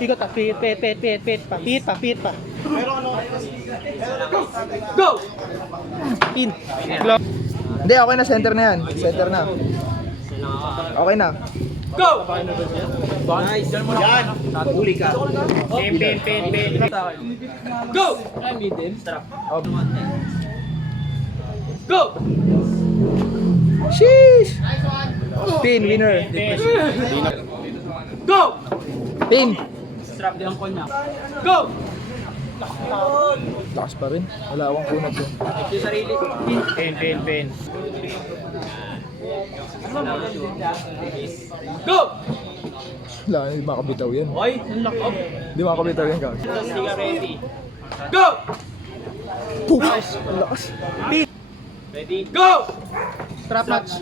Ikot pa, pit pa. Go! In. Hindi, okay na, center na yan. Center na. Okay na. Go! Nice. Yan. Huli ka. Pin. Go! Go! Sheesh! Pin, winner. Go! Pin. Go! Lakas pa rin. Wala akong kunat yun. Pin. Go! Wala, hindi makabitaw yan. Oy, lock up. Hindi makabitaw yan, gag. Ready. Go! Poof! Ang lakas. Ready. Go! Trap match.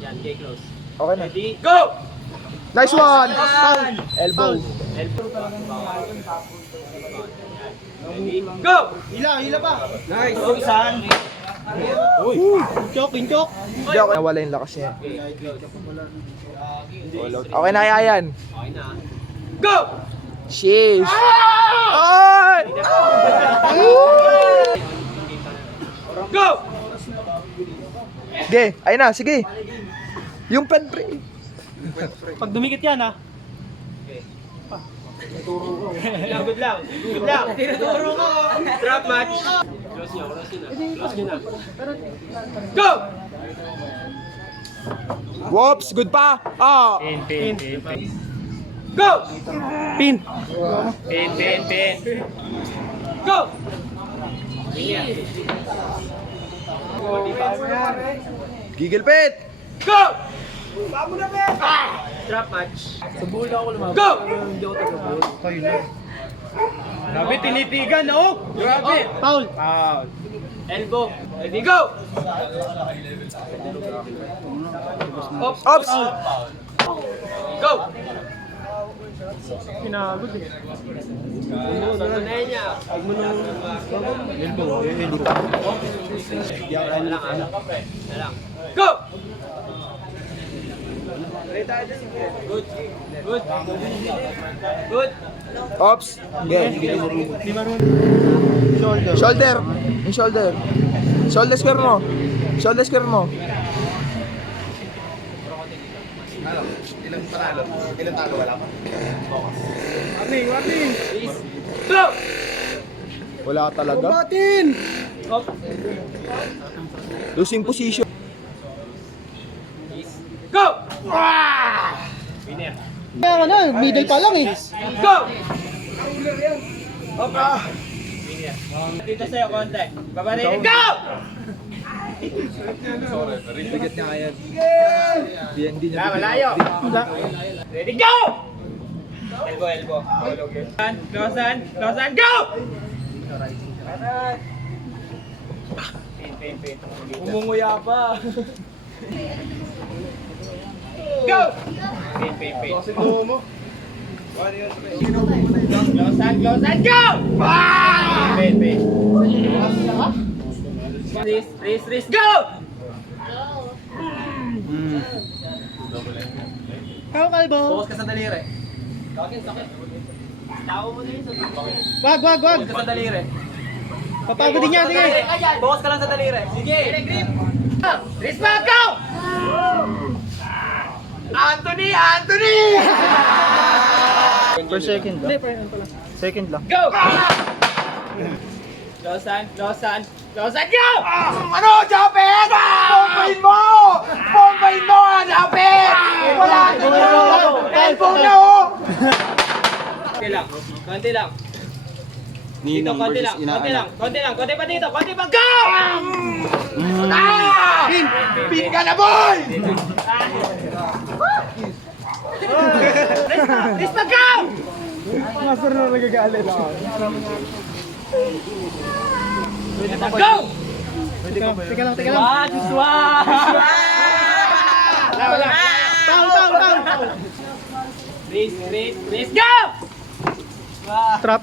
Yan, get close. Okay na. Ready. Go! Nice one! Elbow. Ready. Go! Hila pa. Nice. Oh, isan. Chok. Hindi ako nawala yung lakas niya. Okay na yan. Okay na. Go! Sheesh! Ay! Go! Sige, ayun na, sige. Yung pen pre. Pag dumikit yan ha. Good lang. Tinuturo ko. Trap match. Close nyo na. Go! Whoops, good pa. Ah! Pin. Go! Pin. Go! Giggle pit. Go! Trap match. Go! Grabe, tinitigan oh. Grabe. Foul. Elbow. Ready, go! Ops! Go! Pinagod eh. Sanayin niya. Elbow. Lang. Go! Good. Ops! Again. Shoulder. Yung shoulder. Shoulder square mo. Warning. Go! Wala talaga. Up. Losing position. Go! Kaya na, middle pa lang eh. Go! Up. Dito sa'yo, konti. Babarin. Go! Bigat niya kaya. Hindi niya. Malayo. Ready, go! Elbow. Closean, go! Pin. Umunguya pa. Go! Pin. Closean, go! Pin. Race, go! Kalbo. Focus ka sa daliri. Tao mo na yun. Wag. Focus ka sa daliri. Papagodin niya, sige. Focus ka lang sa daliri. Sige. Race back, go! Anthony! Per second lang. Second lang. Go! Closean, go! Ano, Japet? Bombayin mo, Japet! Wala na. Elbow na, oh! Konti lang. Dito, konti pa dito, konti pa, go! Pin ka na, boy! Race pa, go! Master na nagagalit. Go! Teka lang. Joshua! Wala. Foul. Race, go! Trap.